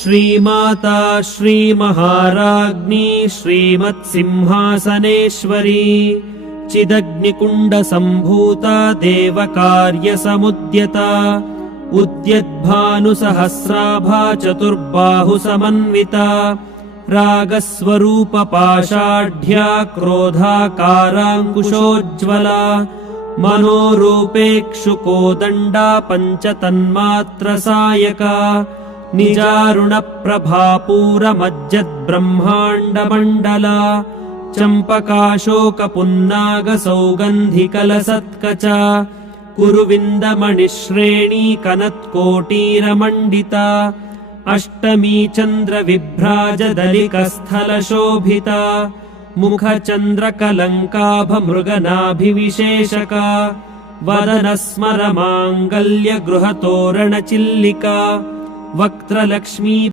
श्रीमाता श्रीमहाराज्ञी श्रीमत्सिंहासनेश्वरी चिदग्निकुण्डसम्भूता देवकार्यसमुद्यता उद्यद्भानुसहस्राभा चतुर्बाहुसमन्विता रागस्वरूपपाषाढ्या क्रोधाकाराङ्कुशोज्ज्वला मनोरूपेक्षुकोदण्डा पञ्चतन्मात्रसायका निजारुणप्रभापूरमज्जद्ब्रह्माण्डमण्डला चम्पकाशोकपुन्नागसौगन्धिकलसत्कचा कुरुविन्दमणिश्रेणी कनत्कोटीरमण्डिता अष्टमी चन्द्रविभ्राजदलिकस्थलशोभिता मुखचन्द्रकलङ्काभमृगनाभिविशेषका वदनस्मरमाङ्गल्यगृहतोरणचिल्लिका वक्त्रलक्ष्मी